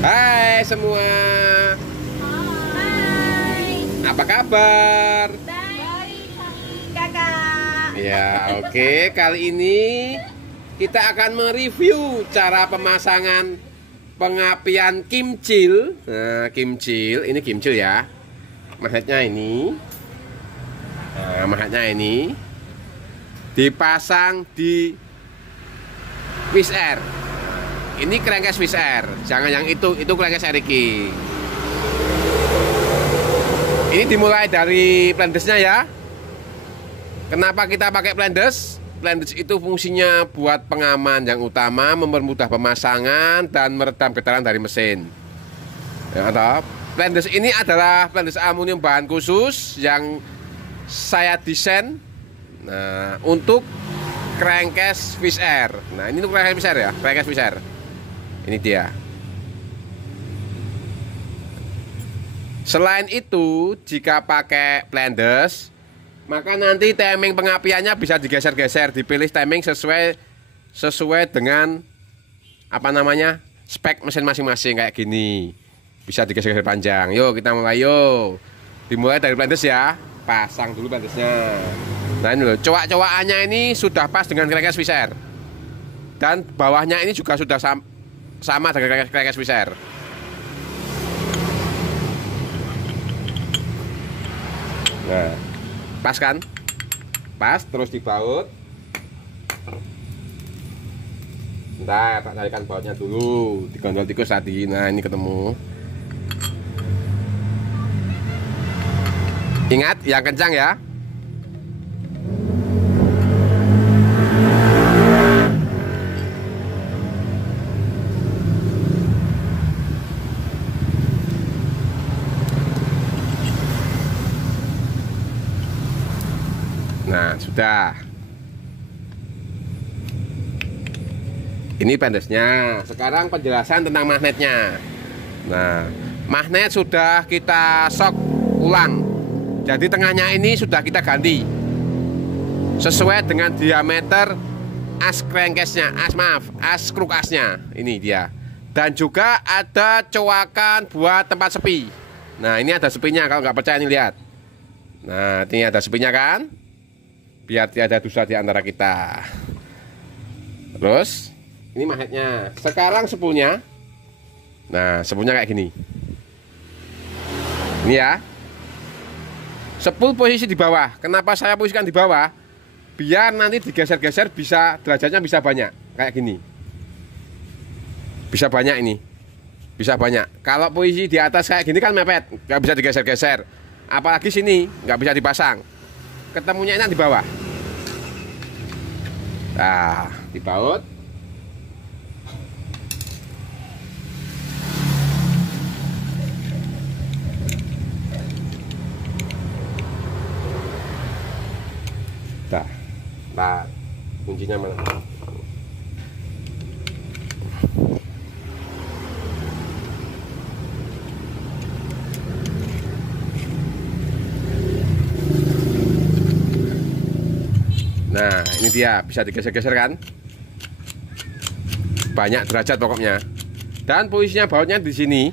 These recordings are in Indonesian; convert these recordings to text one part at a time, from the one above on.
Hai semua, Hai. apa kabar? Baik, kakak. Ya, oke. Kali ini kita akan mereview cara pemasangan pengapian kimcil. Nah, kimcil, ini kimcil ya. Magnetnya ini. Nah, magnetnya ini dipasang di Swiss Air. Ini crankcase Swiss Air, jangan yang itu crankcase Eriki. Ini dimulai dari plandesnya ya. Kenapa kita pakai plandes? Plandes itu fungsinya buat pengaman yang utama, mempermudah pemasangan dan meredam getaran dari mesin. Ya, plandes ini adalah plandes aluminium bahan khusus yang saya desain untuk crankcase Swiss Air. Nah, ini untuk crankcase Swiss Air ya, crankcase Swiss Air. Ini dia. Selain itu, jika pakai plandes, maka nanti timing pengapiannya bisa digeser-geser, dipilih timing sesuai dengan spek mesin masing-masing kayak gini. Bisa digeser-geser panjang. Yuk kita mulai yuk. Dimulai dari plandes ya. Pasang dulu plandesnya. Nah ini loh, cowak-cowakannya ini sudah pas dengan crankcase Swiss Air. Dan bawahnya ini juga sudah sama dengan crankcase Swiss Air. Nah, pas kan? Pas, terus dibaut. Bentar, tak carikan bautnya dulu. Digondol tikus tadi. Nah, ini ketemu. Ingat, yang kencang ya. Nah, sudah. Ini pendesnya. Sekarang penjelasan tentang magnetnya. Nah, magnet sudah kita sok ulang. Jadi tengahnya ini sudah kita ganti sesuai dengan diameter as crankcase-nya, as kruk asnya. Ini dia. Dan juga ada cowakan buat tempat sepi. Nah, ini ada sepinya, kalau nggak percaya ini lihat. Nah, ini ada sepinya kan? Biar tiada dusta di antara kita. Terus ini magnetnya. Sekarang sepulnya. Nah, sepulnya kayak gini. Ini ya. Sepul posisi di bawah. Kenapa saya posisikan di bawah? Biar nanti digeser-geser bisa derajatnya bisa banyak. Kayak gini. Bisa banyak ini. Bisa banyak. Kalau posisi di atas kayak gini kan mepet, nggak bisa digeser-geser. Apalagi sini nggak bisa dipasang. Ketemunya ini di bawah. Nah, dibaut. Nah, kuncinya mana? Nah, ini dia, bisa digeser-geser kan? Banyak derajat pokoknya. Dan posisinya bautnya di sini.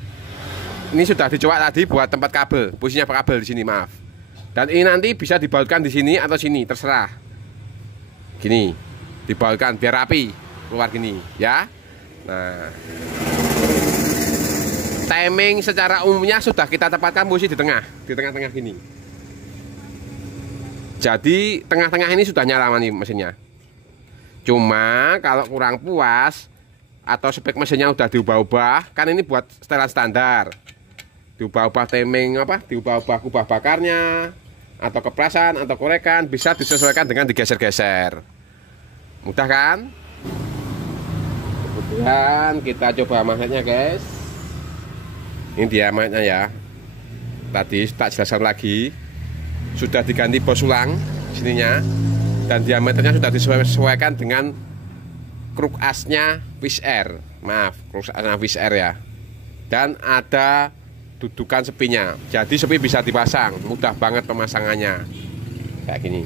Ini sudah dicoak tadi buat tempat kabel. Posisinya kabel di sini, maaf. Dan ini nanti bisa dibautkan di sini atau sini, terserah. Gini, dibautkan biar rapi, keluar gini, ya. Nah, timing secara umumnya sudah kita tempatkan posisi di tengah-tengah gini. Jadi tengah-tengah ini sudah nyala nih mesinnya. Cuma kalau kurang puas atau spek mesinnya udah diubah-ubah, kan ini buat setelan standar. Diubah-ubah timing diubah-ubah kubah bakarnya atau keprasan atau korekan, bisa disesuaikan dengan digeser-geser. Mudah kan? Kemudian kita coba magnetnya, guys. Ini dia magnetnya ya. Tadi tak jelaskan lagi. Sudah diganti bos ulang sininya, dan diameternya sudah disesuaikan dengan kruk asnya Swiss Air. Maaf, kruk asnya Swiss Air ya. Dan ada dudukan sepinya. Jadi sepi bisa dipasang, mudah banget pemasangannya. Kayak gini.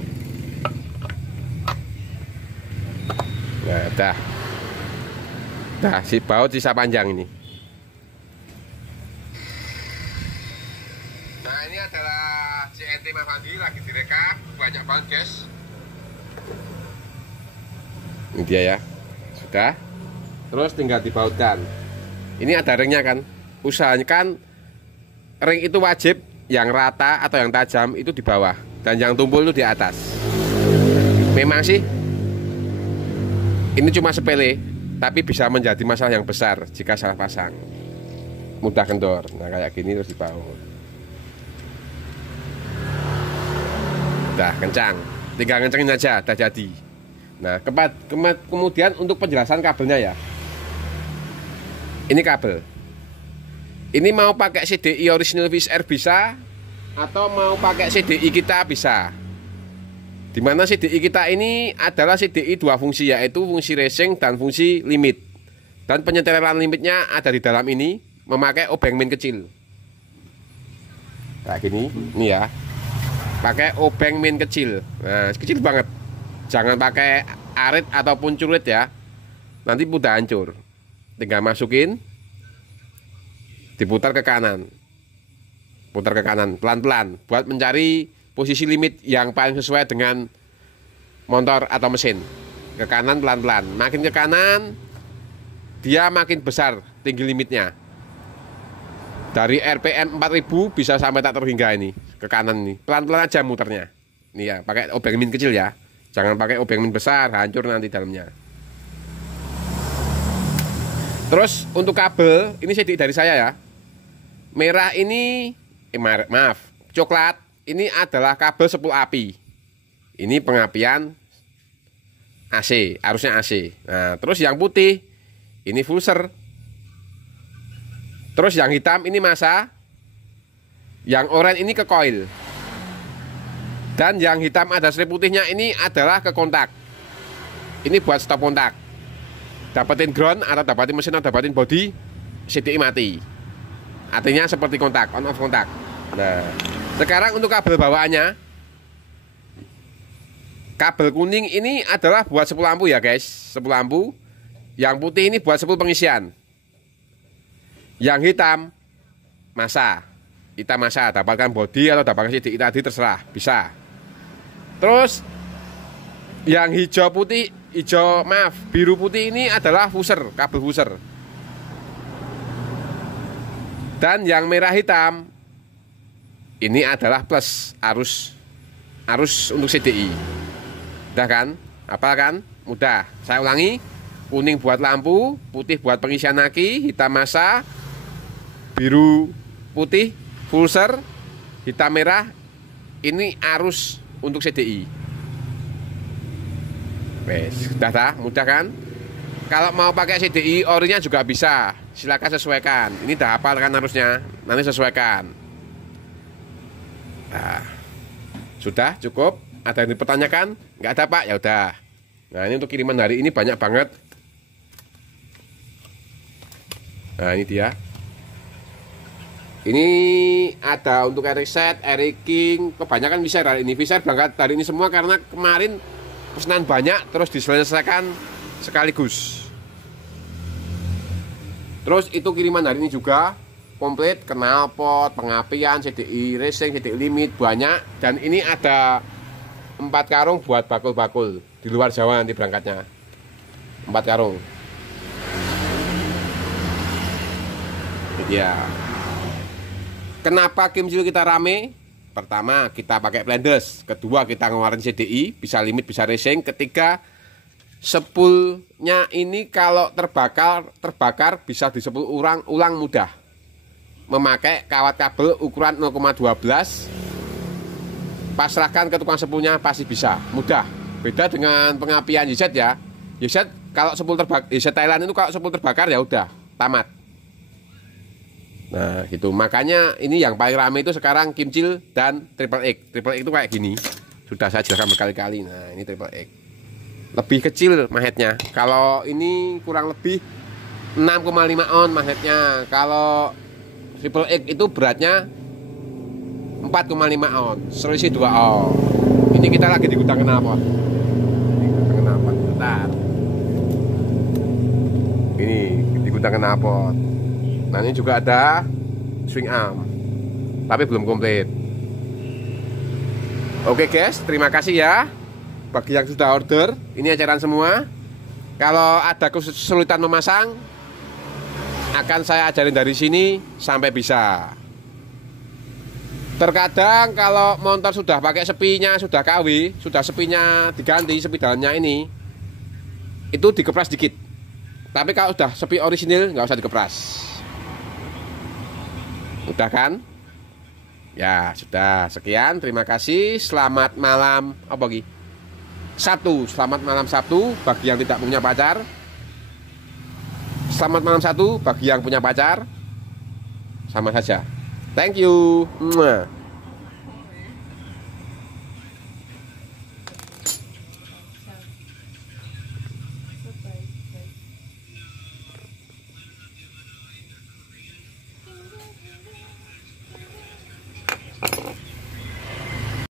Nah, dah. Nah, si baut sisa panjang ini. adalah CNT Mas Fandi lagi direkap, banyak banget guys. Ini dia ya, sudah. Terus tinggal dibautkan. Ini ada ringnya kan. Usahakan ring itu wajib yang rata atau yang tajam itu di bawah dan yang tumpul itu di atas. Memang sih ini cuma sepele, tapi bisa menjadi masalah yang besar jika salah pasang. Mudah kendor. Nah kayak gini terus dibaut. Udah kencang, tinggal kencengin aja, udah jadi. Nah kemudian untuk penjelasan kabelnya ya. Ini kabel. Ini mau pakai CDI original Wizz Air bisa, atau mau pakai CDI kita bisa. Dimana CDI kita ini adalah CDI dua fungsi, yaitu fungsi racing dan fungsi limit. Dan penyetelan limitnya ada di dalam ini, memakai obeng min kecil. Kayak gini, ini ya. Pakai obeng min kecil. Nah, kecil banget. Jangan pakai arit ataupun curit ya. Nanti mudah hancur. Tinggal masukin, diputar ke kanan. Putar ke kanan pelan-pelan buat mencari posisi limit yang paling sesuai dengan motor atau mesin. Ke kanan pelan-pelan. Makin ke kanan dia makin besar tinggi limitnya. Dari RPM 4000 bisa sampai tak terhingga ini. Ke kanan nih. Pelan-pelan aja muternya. Ini ya, pakai obeng min kecil ya. Jangan pakai obeng min besar, hancur nanti dalamnya. Terus untuk kabel, ini CDI dari saya ya. Merah ini maaf, coklat ini adalah kabel sepul api. Ini pengapian AC, arusnya AC. Nah, terus yang putih ini fuser. Terus yang hitam ini massa. Yang oranye ini ke coil. Dan yang hitam ada strip putihnya ini adalah ke kontak. Ini buat stop kontak. Dapetin ground atau dapetin mesin atau dapetin body, CDI mati. Artinya seperti kontak, on off kontak. Nah, sekarang untuk kabel bawaannya, kabel kuning ini adalah buat sepul lampu ya guys, sepul lampu. Yang putih ini buat sepul pengisian. Yang hitam massa, hitam massa, dapatkan body atau dapatkan CDI tadi terserah, bisa. Terus yang hijau putih, biru putih ini adalah fuser, kabel fuser. Dan yang merah hitam ini adalah plus arus untuk CDI. Mudah kan? Hafal kan? Mudah. Saya ulangi. Kuning buat lampu, putih buat pengisian aki, hitam massa, biru putih fuser, hitam merah ini arus untuk CDI. Wes, sudah mudah kan? Kalau mau pakai CDI orinya juga bisa. Silakan sesuaikan. Ini dah hafal kan harusnya. Nanti sesuaikan. Nah, sudah cukup. Ada yang dipertanyakan? Nggak ada Pak? Ya udah. Nah ini untuk kiriman hari ini banyak banget. Nah ini dia. Ini ada untuk Eriset, King, kebanyakan Wizz Air hari ini. Wizz Air berangkat hari ini semua karena kemarin pesanan banyak terus diselesaikan sekaligus. Terus itu kiriman hari ini juga komplit, knalpot, pengapian, CDI racing, CDI limit banyak. Dan ini ada 4 karung buat bakul-bakul di luar Jawa nanti berangkatnya. 4 karung. Ini dia. Kenapa Kimcil kita rame? Pertama kita pakai Plendes, kedua kita ngeluarin CDI, bisa limit, bisa racing, ketiga sepulnya ini kalau terbakar bisa disepul ulang mudah. Memakai kawat kabel ukuran 0,12, pasrahkan ke tukang sepulnya pasti bisa, mudah. Beda dengan pengapian YZ ya. YZ kalau sepul terbakar, YZ Thailand itu kalau sepul terbakar ya udah tamat. Nah gitu, makanya ini yang paling rame itu sekarang Kimcil dan Triple X. Triple X itu kayak gini, sudah saya jelaskan berkali-kali. Nah ini Triple X lebih kecil magnetnya. Kalau ini kurang lebih 6,5 on magnetnya. Kalau Triple X itu beratnya 4,5 on, selisih 2 on. Ini kita lagi di gudang knalpot. Bentar. Ini di gudang knalpot. Nah ini juga ada swing arm, tapi belum komplit. Oke guys, terima kasih ya bagi yang sudah order. Ini eceran semua. Kalau ada kesulitan memasang, akan saya ajarin dari sini sampai bisa. Terkadang kalau motor sudah pakai sepinya, sudah KW, sudah sepinya diganti, sepi dalamnya ini, itu dikepras dikit. Tapi kalau sudah sepi orisinil, nggak usah dikepras. Udah kan? Ya sudah, sekian, terima kasih. Selamat malam apa lagi? Sabtu, selamat malam Sabtu bagi yang tidak punya pacar. Selamat malam Sabtu bagi yang punya pacar. Sama saja. Thank you.